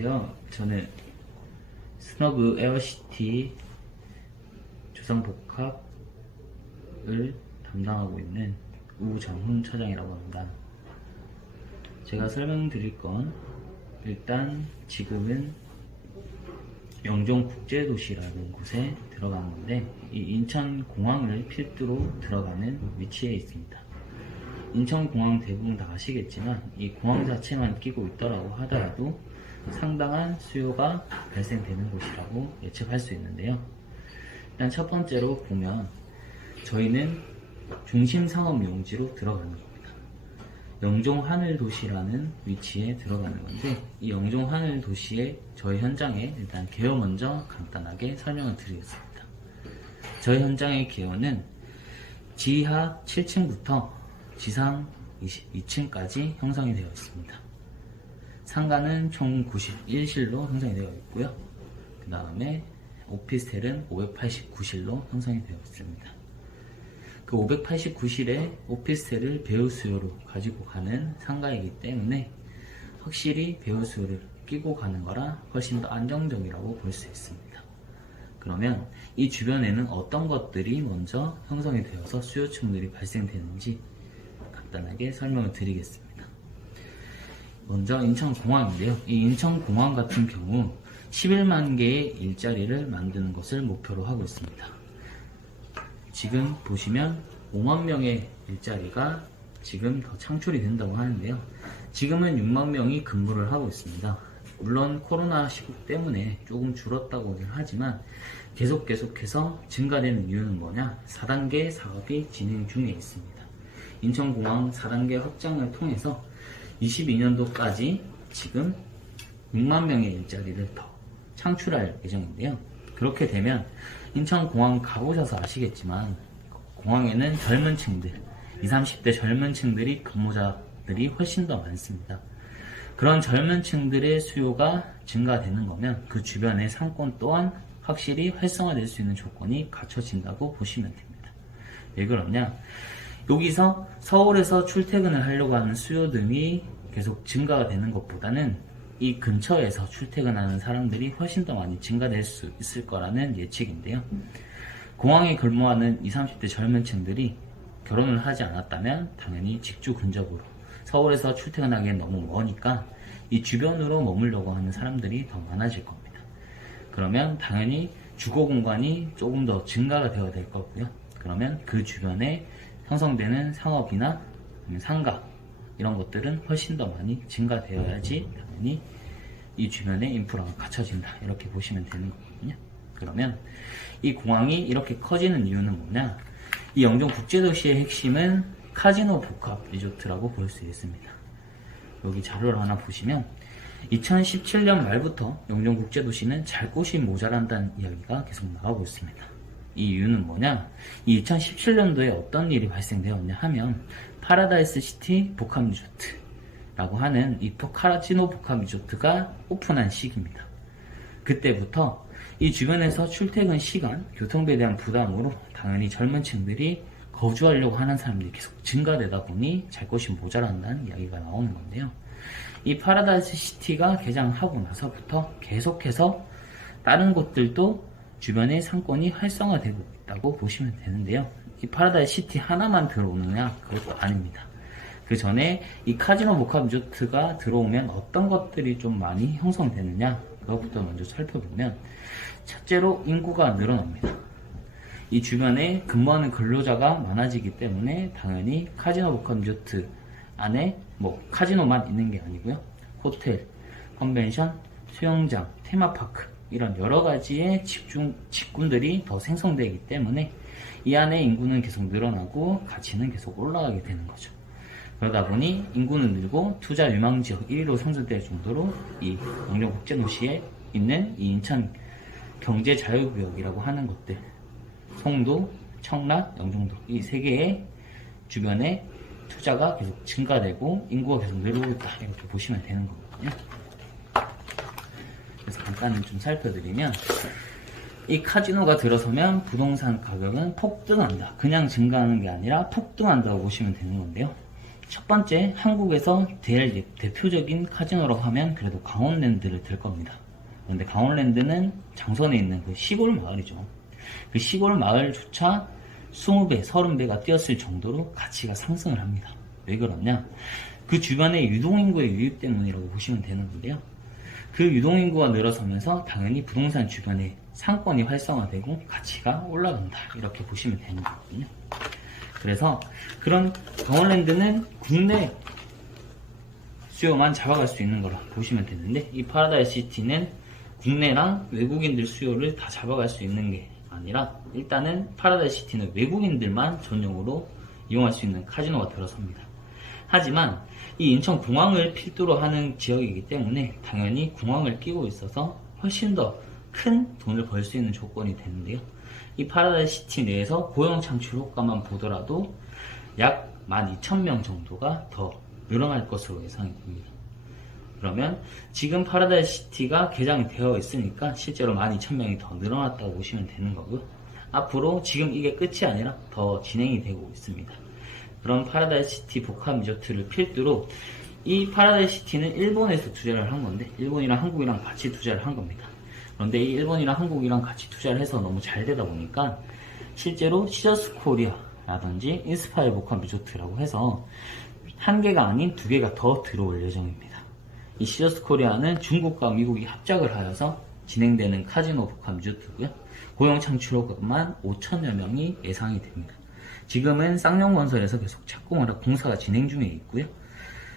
안녕하세요. 저는 스너브 에어시티 조상복합을 담당하고 있는 우정훈 차장이라고 합니다. 제가 설명드릴 건 일단 지금은 영종국제도시라는 곳에 들어간 건데, 이 인천공항을 필두로 들어가는 위치에 있습니다. 인천공항 대부분 다 아시겠지만 이 공항 자체만 끼고 있더라고 하더라도 상당한 수요가 발생되는 곳이라고 예측할 수 있는데요. 일단 첫 번째로 보면 저희는 중심상업용지로 들어가는 겁니다. 영종하늘도시라는 위치에 들어가는 건데, 이 영종하늘도시의 저희 현장에 일단 개요 먼저 간단하게 설명을 드리겠습니다. 저희 현장의 개요는 지하 7층부터 지상 22층까지 형성이 되어 있습니다. 상가는 총 91실로 형성이 되어 있고요. 그 다음에 오피스텔은 589실로 형성이 되어 있습니다. 그 589실의 오피스텔을 배우 수요로 가지고 가는 상가이기 때문에 확실히 배우 수요를 끼고 가는 거라 훨씬 더 안정적이라고 볼 수 있습니다. 그러면 이 주변에는 어떤 것들이 먼저 형성이 되어서 수요층들이 발생되는지 간단하게 설명을 드리겠습니다. 먼저 인천공항인데요. 이 인천공항 같은 경우 11만 개의 일자리를 만드는 것을 목표로 하고 있습니다. 지금 보시면 5만 명의 일자리가 지금 더 창출이 된다고 하는데요. 지금은 6만 명이 근무를 하고 있습니다. 물론 코로나 시국 때문에 조금 줄었다고는 하지만 계속해서 증가되는 이유는 뭐냐? 4단계 사업이 진행 중에 있습니다. 인천공항 4단계 확장을 통해서 22년도까지 지금 6만 명의 일자리를 더 창출할 예정인데요. 그렇게 되면 인천공항 가보셔서 아시겠지만 공항에는 젊은 층들, 20, 30대 젊은 층들이 근무자들이 훨씬 더 많습니다. 그런 젊은 층들의 수요가 증가되는 거면 그 주변의 상권 또한 확실히 활성화될 수 있는 조건이 갖춰진다고 보시면 됩니다. 왜 그러냐? 여기서 서울에서 출퇴근을 하려고 하는 수요들이 계속 증가가 되는 것보다는 이 근처에서 출퇴근하는 사람들이 훨씬 더 많이 증가될 수 있을 거라는 예측인데요. 공항에 근무하는 20, 30대 젊은 층들이 결혼을 하지 않았다면 당연히 직주 근접으로 서울에서 출퇴근하기엔 너무 머니까 이 주변으로 머물려고 하는 사람들이 더 많아질 겁니다. 그러면 당연히 주거 공간이 조금 더 증가가 되어야 될 거고요. 그러면 그 주변에 형성되는 상업이나 상가 이런 것들은 훨씬 더 많이 증가되어야지 당연히 이 주변에 인프라가 갖춰진다, 이렇게 보시면 되는 거거든요. 그러면 이 공항이 이렇게 커지는 이유는 뭐냐? 이 영종국제도시의 핵심은 카지노 복합 리조트라고 볼 수 있습니다. 여기 자료를 하나 보시면 2017년 말부터 영종국제도시는 잘 곳이 모자란다는 이야기가 계속 나오고 있습니다. 이 이유는 뭐냐? 이 2017년도에 어떤 일이 발생되었냐 하면 파라다이스 시티 복합 리조트라고 하는 이 카지노 복합 리조트가 오픈한 시기입니다. 그때부터 이 주변에서 출퇴근 시간, 교통비에 대한 부담으로 당연히 젊은 층들이 거주하려고 하는 사람들이 계속 증가되다 보니 잘 곳이 모자란다는 이야기가 나오는 건데요. 이 파라다이스 시티가 개장하고 나서부터 계속해서 다른 곳들도 주변에 상권이 활성화되고 있다고 보시면 되는데요. 이 파라다이스 시티 하나만 들어오느냐? 그것도 아닙니다. 그 전에 이 카지노 복합 리조트가 들어오면 어떤 것들이 좀 많이 형성되느냐? 그것부터 먼저 살펴보면, 첫째로 인구가 늘어납니다. 이 주변에 근무하는 근로자가 많아지기 때문에 당연히 카지노 복합 리조트 안에 카지노만 있는 게 아니고요. 호텔, 컨벤션, 수영장, 테마파크 이런 여러 가지의 직군들이 더 생성되기 때문에 이 안에 인구는 계속 늘어나고 가치는 계속 올라가게 되는 거죠. 그러다 보니 인구는 늘고 투자 유망지역 1위로 선정될 정도로 이 영종국제도시에 있는 이 인천 경제자유구역이라고 하는 곳들, 송도, 청라, 영종도 이 세 개의 주변에 투자가 계속 증가되고 인구가 계속 늘고 있다, 이렇게 보시면 되는 거거든요. 그래서 간단히 좀 살펴드리면, 이 카지노가 들어서면 부동산 가격은 폭등한다. 그냥 증가하는 게 아니라 폭등한다고 보시면 되는 건데요. 첫 번째, 한국에서 제일 대표적인 카지노라고 하면 그래도 강원랜드를 들 겁니다. 그런데 강원랜드는 장선에 있는 그 시골 마을이죠. 그 시골 마을조차 20배, 30배가 뛰었을 정도로 가치가 상승을 합니다. 왜 그러냐? 그 주변에 유동인구의 유입 때문이라고 보시면 되는 건데요. 그 유동인구가 늘어서면서 당연히 부동산 주변에 상권이 활성화되고 가치가 올라간다. 이렇게 보시면 되는 거거든요. 그래서 그런 강원랜드는 국내 수요만 잡아갈 수 있는 거라 보시면 되는데, 이 파라다이스 시티는 국내랑 외국인들 수요를 다 잡아갈 수 있는 게 아니라 일단은 파라다이스 시티는 외국인들만 전용으로 이용할 수 있는 카지노가 들어섭니다. 하지만 이 인천공항을 필두로 하는 지역이기 때문에 당연히 공항을 끼고 있어서 훨씬 더 큰 돈을 벌 수 있는 조건이 되는데요. 이 파라다이스 시티 내에서 고용 창출 효과만 보더라도 약 12,000명 정도가 더 늘어날 것으로 예상이 됩니다. 그러면 지금 파라다이스 시티가 개장이 되어 있으니까 실제로 12,000명이 더 늘어났다고 보시면 되는 거고요. 앞으로 지금 이게 끝이 아니라 더 진행이 되고 있습니다. 그런 파라다이스 시티 복합 리조트를 필두로 이 파라다이스 시티는 일본에서 투자를 한 건데, 일본이랑 한국이랑 같이 투자를 한 겁니다. 그런데 이 일본이랑 한국이랑 같이 투자를 해서 너무 잘 되다 보니까 실제로 시저스 코리아라든지 인스파이어 복합 리조트라고 해서 한 개가 아닌 두 개가 더 들어올 예정입니다. 이 시저스 코리아는 중국과 미국이 합작을 하여서 진행되는 카지노 복합 리조트고요. 고용 창출효과만 5천여 명이 예상이 됩니다. 지금은 쌍용건설에서 계속 착공을 하고 공사가 진행 중에 있고요.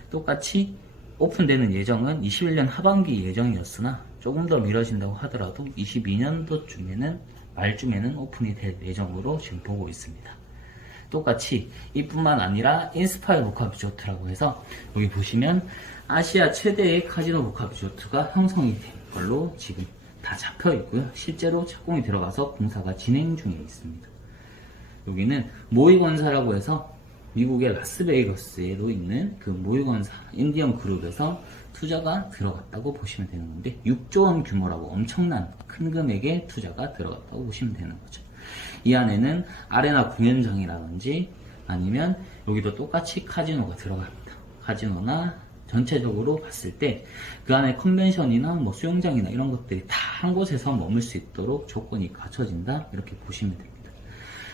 똑같이 오픈되는 예정은 21년 하반기 예정이었으나 조금 더 미뤄진다고 하더라도 22년도쯤에는 말쯤에는 오픈이 될 예정으로 지금 보고 있습니다. 똑같이 이뿐만 아니라 인스파이어 복합 리조트라고 해서 여기 보시면 아시아 최대의 카지노 복합 리조트가 형성이 된 걸로 지금 다 잡혀 있고요. 실제로 착공이 들어가서 공사가 진행 중에 있습니다. 여기는 모이건사라고 해서 미국의 라스베이거스에도 있는 그 모이건사 인디언 그룹에서 투자가 들어갔다고 보시면 되는 건데, 6조 원 규모라고 엄청난 큰 금액의 투자가 들어갔다고 보시면 되는 거죠. 이 안에는 아레나 공연장이라든지 아니면 여기도 똑같이 카지노가 들어갑니다. 카지노나 전체적으로 봤을 때 그 안에 컨벤션이나 뭐 수영장이나 이런 것들이 다 한 곳에서 머물 수 있도록 조건이 갖춰진다, 이렇게 보시면 됩니다.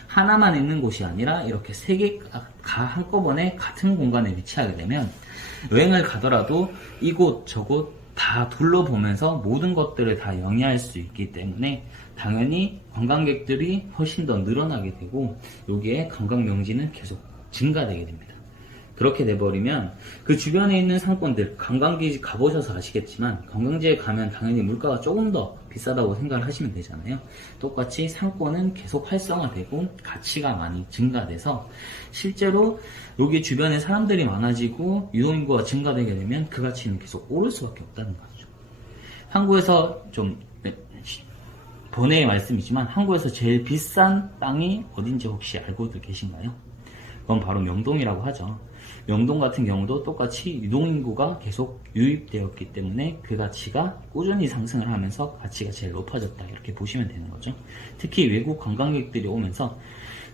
하나만 있는 곳이 아니라 이렇게 세 개가 한꺼번에 같은 공간에 위치하게 되면 여행을 가더라도 이곳 저곳 다 둘러보면서 모든 것들을 다 영위할 수 있기 때문에 당연히 관광객들이 훨씬 더 늘어나게 되고 여기에 관광 명지는 계속 증가되게 됩니다. 그렇게 돼버리면 그 주변에 있는 상권들, 관광지 가보셔서 아시겠지만 관광지에 가면 당연히 물가가 조금 더 비싸다고 생각을 하시면 되잖아요. 똑같이 상권은 계속 활성화되고 가치가 많이 증가돼서 실제로 여기 주변에 사람들이 많아지고 유동인구가 증가되게 되면 그 가치는 계속 오를 수밖에 없다는 거죠. 한국에서 좀 번외의 말씀이지만 한국에서 제일 비싼 땅이 어딘지 혹시 알고들 계신가요? 그건 바로 명동이라고 하죠. 명동 같은 경우도 똑같이 유동인구가 계속 유입되었기 때문에 그 가치가 꾸준히 상승을 하면서 가치가 제일 높아졌다, 이렇게 보시면 되는 거죠. 특히 외국 관광객들이 오면서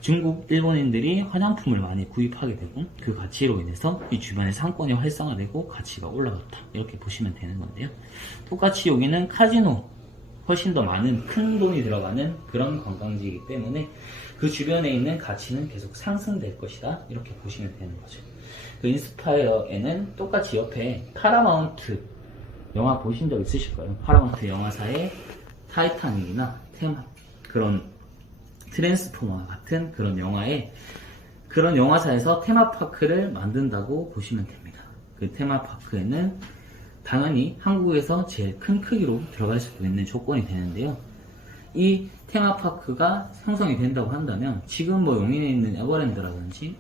중국, 일본인들이 화장품을 많이 구입하게 되고 그 가치로 인해서 이 주변의 상권이 활성화되고 가치가 올라갔다, 이렇게 보시면 되는 건데요. 똑같이 여기는 카지노, 훨씬 더 많은 큰 돈이 들어가는 그런 관광지이기 때문에 그 주변에 있는 가치는 계속 상승될 것이다, 이렇게 보시면 되는 거죠. 그 인스파이어에는 똑같이 옆에 파라마운트 영화 보신 적 있으실 거예요. 파라마운트 영화사의 타이타닉이나 그런 트랜스포머 같은 그런 영화에 그런 영화사에서 테마파크를 만든다고 보시면 됩니다. 그 테마파크에는 당연히 한국에서 제일 큰 크기로 들어갈 수도 있는 조건이 되는데요. 이 테마파크가 형성이 된다고 한다면 지금 뭐 용인에 있는 에버랜드라든지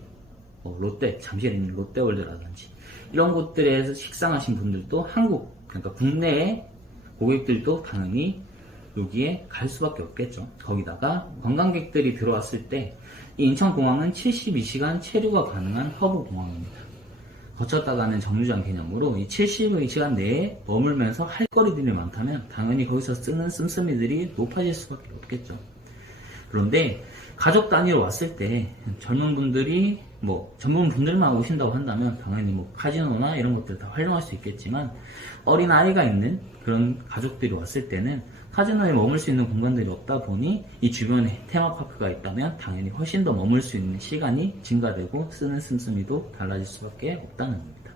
롯데, 잠실에 있는 롯데월드라든지 이런 곳들에서 식상하신 분들도 한국, 그러니까 국내의 고객들도 당연히 여기에 갈 수밖에 없겠죠. 거기다가 관광객들이 들어왔을 때 이 인천공항은 72시간 체류가 가능한 허브 공항입니다. 거쳤다 가는 정류장 개념으로 이 72시간 내에 머물면서 할 거리들이 많다면 당연히 거기서 쓰는 씀씀이들이 높아질 수밖에 없겠죠. 그런데 가족 단위로 왔을 때 젊은 분들이 뭐 전문 분들만 오신다고 한다면 당연히 뭐 카지노나 이런 것들 다 활용할 수 있겠지만, 어린 아이가 있는 그런 가족들이 왔을 때는 카지노에 머물 수 있는 공간들이 없다 보니 이 주변에 테마파크가 있다면 당연히 훨씬 더 머물 수 있는 시간이 증가되고 쓰는 씀씀이도 달라질 수밖에 없다는 겁니다.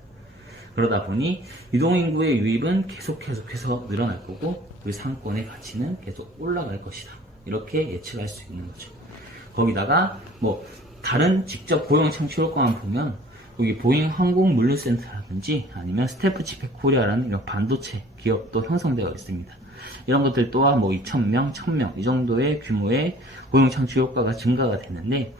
그러다 보니 유동인구의 유입은 계속해서 늘어날 거고 우리 상권의 가치는 계속 올라갈 것이다, 이렇게 예측할 수 있는 거죠. 거기다가 뭐 다른 직접 고용 창출 효과만 보면 여기 보잉 항공물류센터라든지 아니면 스태프치펙 코리아라는 이런 반도체 기업도 형성되어 있습니다. 이런 것들 또한 뭐 2,000명, 1,000명 이 정도의 규모의 고용 창출 효과가 증가가 되는데,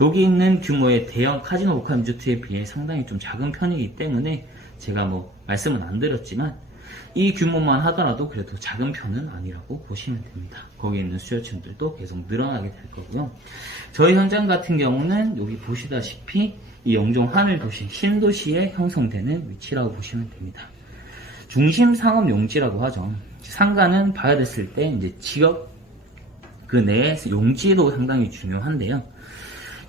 여기 있는 규모의 대형 카지노 복합 리조트에 비해 상당히 좀 작은 편이기 때문에 제가 뭐 말씀은 안 드렸지만 이 규모만 하더라도 그래도 작은 편은 아니라고 보시면 됩니다. 거기 있는 수요층들도 계속 늘어나게 될 거고요. 저희 현장 같은 경우는 여기 보시다시피 이 영종 하늘도시, 신도시에 형성되는 위치라고 보시면 됩니다. 중심 상업 용지라고 하죠. 상가는 봐야 됐을 때 이제 지역 그 내에 용지도 상당히 중요한데요.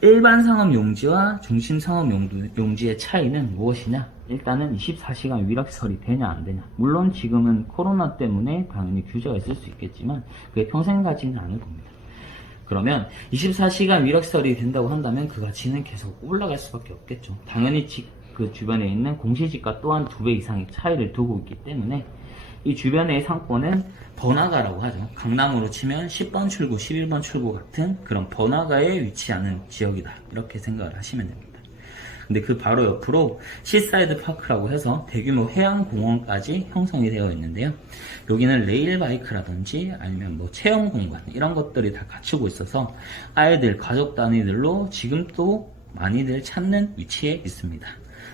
일반 상업 용지와 중심 상업 용지의 차이는 무엇이냐? 일단은 24시간 위락설이 되냐 안 되냐. 물론 지금은 코로나 때문에 당연히 규제가 있을 수 있겠지만 그게 평생 가지는 않을 겁니다. 그러면 24시간 위락설이 된다고 한다면 그 가치는 계속 올라갈 수밖에 없겠죠. 당연히 그 주변에 있는 공시지가 또한 2배 이상의 차이를 두고 있기 때문에 이 주변의 상권은 번화가라고 하죠. 강남으로 치면 10번 출구, 11번 출구 같은 그런 번화가에 위치하는 지역이다, 이렇게 생각을 하시면 됩니다. 근데 그 바로 옆으로 시사이드 파크라고 해서 대규모 해양공원까지 형성이 되어 있는데요. 여기는 레일바이크라든지 아니면 뭐 체험공간 이런 것들이 다 갖추고 있어서 아이들, 가족 단위들로 지금 또 많이들 찾는 위치에 있습니다.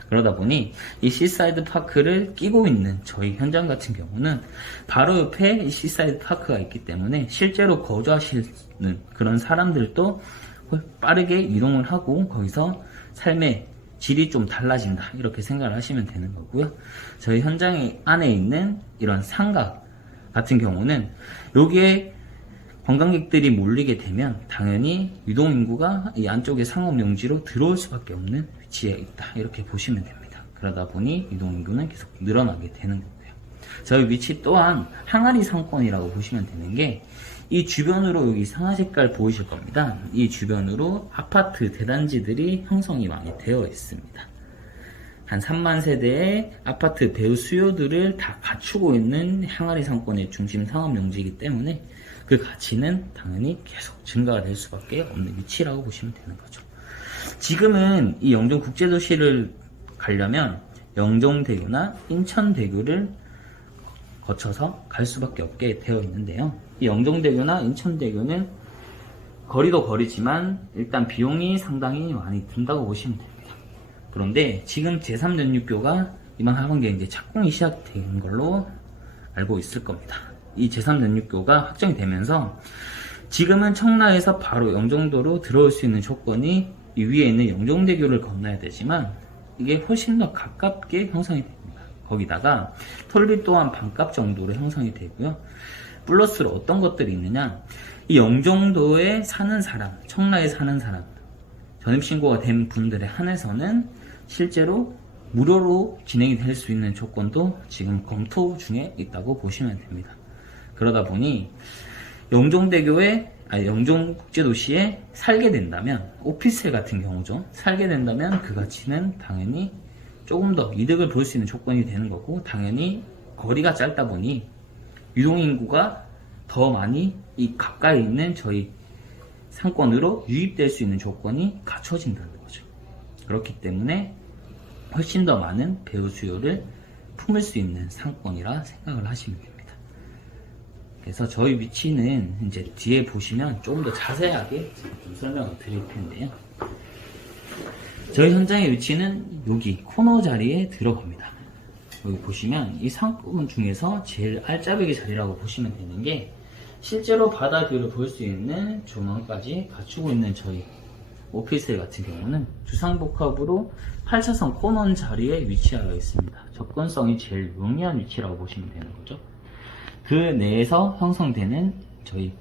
그러다 보니 이 시사이드 파크를 끼고 있는 저희 현장 같은 경우는 바로 옆에 이 시사이드 파크가 있기 때문에 실제로 거주하시는 그런 사람들도 빠르게 이동을 하고 거기서 삶의 질이 좀 달라진다, 이렇게 생각을 하시면 되는 거고요. 저희 현장 안에 있는 이런 상가 같은 경우는 여기에 관광객들이 몰리게 되면 당연히 유동인구가 이 안쪽에 상업용지로 들어올 수밖에 없는 위치에 있다, 이렇게 보시면 됩니다. 그러다 보니 유동인구는 계속 늘어나게 되는 거고요. 저희 위치 또한 항아리 상권이라고 보시면 되는 게, 이 주변으로 여기 상아 색깔 보이실 겁니다. 이 주변으로 아파트 대단지들이 형성이 많이 되어 있습니다. 한 3만 세대의 아파트 배우 수요들을 다 갖추고 있는 항아리 상권의 중심 상업용지이기 때문에 그 가치는 당연히 계속 증가가 될 수밖에 없는 위치라고 보시면 되는 거죠. 지금은 이 영종국제도시를 가려면 영종대교나 인천대교를 거쳐서 갈 수밖에 없게 되어 있는데요. 이 영종대교나 인천대교는 거리도 거리지만 일단 비용이 상당히 많이 든다고 보시면 됩니다. 그런데 지금 제3연육교가 이번 하반기에 이제 착공이 시작된 걸로 알고 있을 겁니다. 이 제3연육교가 확정이 되면서 지금은 청라에서 바로 영종도로 들어올 수 있는 조건이 이 위에 있는 영종대교를 건너야 되지만 이게 훨씬 더 가깝게 형성이 됩니다. 거기다가 톨비 또한 반값 정도로 형성이 되고요. 플러스로 어떤 것들이 있느냐, 이 영종도에 사는 사람, 청라에 사는 사람, 전입신고가 된 분들에 한해서는 실제로 무료로 진행이 될 수 있는 조건도 지금 검토 중에 있다고 보시면 됩니다. 그러다 보니 영종국제도시에 살게 된다면, 오피스텔 같은 경우죠, 살게 된다면 그 가치는 당연히 조금 더 이득을 볼 수 있는 조건이 되는 거고, 당연히 거리가 짧다 보니 유동인구가 더 많이 이 가까이 있는 저희 상권으로 유입될 수 있는 조건이 갖춰진다는 거죠. 그렇기 때문에 훨씬 더 많은 배우 수요를 품을 수 있는 상권이라 생각을 하시면 됩니다. 그래서 저희 위치는 이제 뒤에 보시면 조금 더 자세하게 좀 설명을 드릴 텐데요. 저희 현장의 위치는 여기 코너 자리에 들어갑니다. 여기 보시면 이 상권 중에서 제일 알짜배기 자리라고 보시면 되는 게, 실제로 바다뷰를 볼 수 있는 조망까지 갖추고 있는 저희 오피스텔 같은 경우는 주상복합으로 8차선 코너 자리에 위치하여 있습니다. 접근성이 제일 용이한 위치라고 보시면 되는 거죠. 그 내에서 형성되는 저희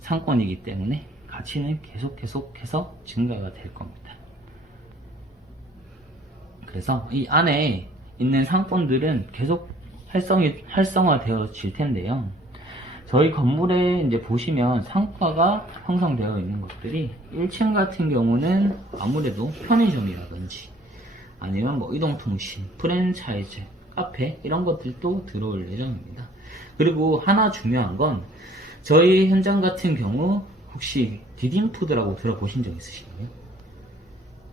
상권이기 때문에 가치는 계속해서 증가가 될 겁니다. 그래서 이 안에 있는 상권들은 계속 활성화되어질 텐데요. 저희 건물에 이제 보시면 상가가 형성되어 있는 것들이 1층 같은 경우는 아무래도 편의점이라든지 아니면 뭐 이동통신, 프랜차이즈, 카페 이런 것들도 들어올 예정입니다. 그리고 하나 중요한 건 저희 현장 같은 경우 혹시 디딤푸드라고 들어보신 적 있으신가요?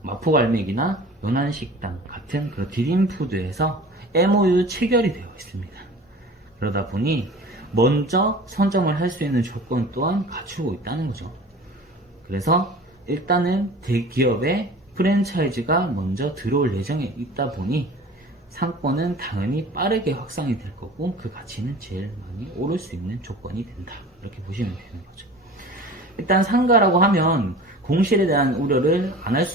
마포갈매기나 연안식당 같은 그런 디딤푸드에서 MOU 체결이 되어 있습니다. 그러다 보니 먼저 선점을 할 수 있는 조건 또한 갖추고 있다는 거죠. 그래서 일단은 대기업의 프랜차이즈가 먼저 들어올 예정에 있다 보니 상권은 당연히 빠르게 확산이 될 거고 그 가치는 제일 많이 오를 수 있는 조건이 된다. 이렇게 보시면 되는 거죠. 일단 상가라고 하면 공실에 대한 우려를 안 할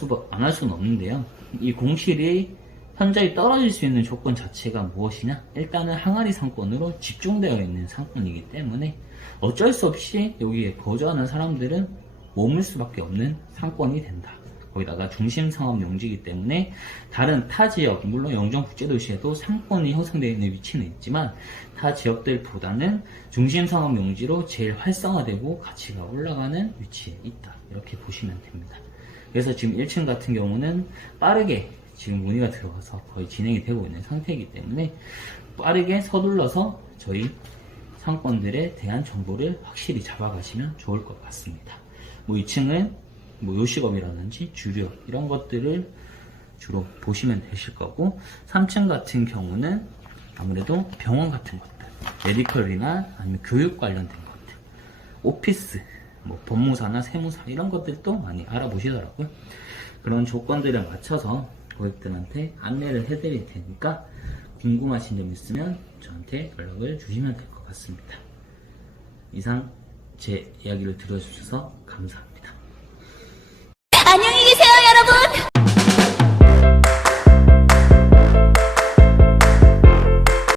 수는 없는데요. 이 공실이 현저히 떨어질 수 있는 조건 자체가 무엇이냐? 일단은 항아리 상권으로 집중되어 있는 상권이기 때문에 어쩔 수 없이 여기에 거주하는 사람들은 머물 수밖에 없는 상권이 된다. 거기다가 중심 상업 용지이기 때문에 다른 타 지역, 물론 영종국제도시에도 상권이 형성되어 있는 위치는 있지만 타 지역들보다는 중심 상업 용지로 제일 활성화되고 가치가 올라가는 위치에 있다. 이렇게 보시면 됩니다. 그래서 지금 1층 같은 경우는 빠르게 지금 문의가 들어가서 거의 진행이 되고 있는 상태이기 때문에 빠르게 서둘러서 저희 상권들에 대한 정보를 확실히 잡아가시면 좋을 것 같습니다. 뭐 2층은 뭐 요식업이라든지 주류 이런 것들을 주로 보시면 되실 거고 3층 같은 경우는 아무래도 병원 같은 것들, 메디컬이나 아니면 교육 관련된 것들, 오피스, 뭐 법무사나 세무사 이런 것들도 많이 알아보시더라고요. 그런 조건들에 맞춰서 고객들한테 안내를 해드릴 테니까 궁금하신 점 있으면 저한테 연락을 주시면 될 것 같습니다. 이상 제 이야기를 들어주셔서 감사합니다. 안녕히